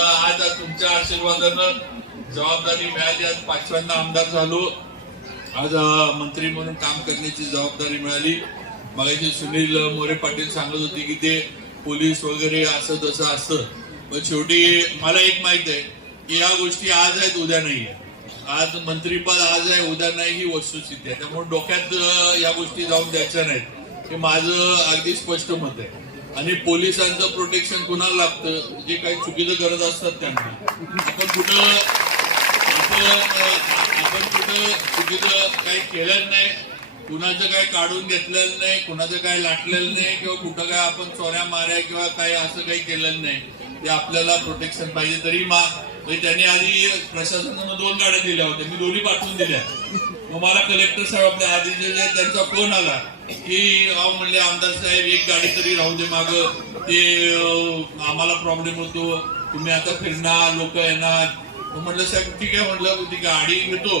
आज तुमच्या आशीर्वादानं जबाबदारी मिळाली. आज पाचव्यांदा आमदार झालो. आज मंत्री म्हणून काम करण्याची जबाबदारी मिळाली. मगाशी सुनील मोरे पाटील सांगत होते की ते पोलीस वगैरे असं तसं असतं. पण शेवटी मला एक माहीत आहे की या गोष्टी आज आहेत उद्या नाही आज मंत्रीपद आज आहे उद्या नाही ही वस्तुस्थिती आहे. त्यामुळे डोक्यात या गोष्टी जाऊन द्यायच्या नाहीत. हे माझं अगदी स्पष्ट मत आहे. आणि पोलिसांचं प्रोटेक्शन कुणाला लागतं? जे काही चुकीचं करत असतात त्यांना. आपण कुठं आपण कुठं चुकीचं काही केलं नाही कुणाचं काही काढून घेतलेलं नाही कुणाचं काय लाटलेलं नाही किंवा कुठं काय आपण चोऱ्या माऱ्या किंवा काही असं काही केलेलं नाही ते आपल्याला प्रोटेक्शन पाहिजे. तरी मा म्हणजे त्यांनी आधी प्रशासनानं दोन गाड्या दिल्या होत्या. मी दोन्ही पाठवून दिल्या. मग मला कलेक्टर साहेब आपल्या आधी त्यांचा फोन आला की अहो म्हणले आमदार साहेब एक गाडी तरी राहू दे माग. ते आम्हाला प्रॉब्लेम होतो. तुम्ही आता फिरणार लोक येणार. म्हटलं साहेब ठीक आहे म्हटलं ती गाडी घेतो.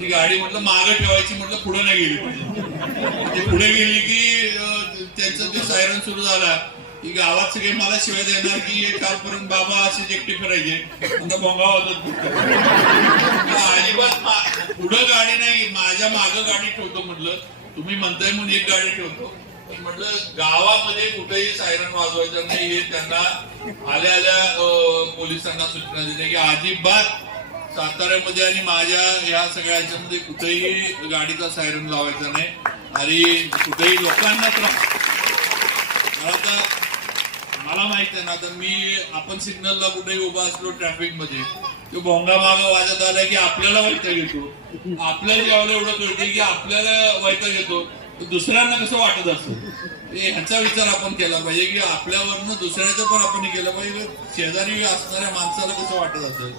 ती गाडी म्हटलं मागे ठेवायची म्हटलं पुढे नाही गेली पाहिजे. ते पुढे गेली की अं, त्यांचं ते सायरन सुरू झाला की गावात सगळे मला शिवाय देणार की कालपर्यंत बाबा असेच एकटे फिरायचे. आता बोंगा होतात अजिबात पुढं गाडी नाही माझ्या मागं गाडी ठेवतो म्हटलं. तुम्ही म्हणताय म्हणून एक गाडी ठेवतो. म्हटलं गावामध्ये कुठेही सायरन वाजवायचं नाही हे त्यांना आल्या आल्या पोलिसांना सूचना दिल्या की अजिबात साताऱ्यामध्ये आणि माझ्या या सगळ्या ह्याच्यामध्ये कुठेही गाडीचा सायरन लावायचा नाही. आणि कुठेही लोकांना त्रास. मला माहीत आहे ना तर मी आपण सिग्नलला कुठेही उभा असलो ट्रॅफिकमध्ये तो भोंगा मागा वाजत आलाय की आपल्याला वैताग येतो. आपल्याला जेव्हा एवढं कळते की आपल्याला वैताग येतो दुसऱ्यांना कसं वाटत असतं? ह्याचा विचार आपण केला पाहिजे की आपल्यावरनं दुसऱ्याचं पण आपण केलं पाहिजे. शेजारी असणाऱ्या माणसाला कसं वाटत असेल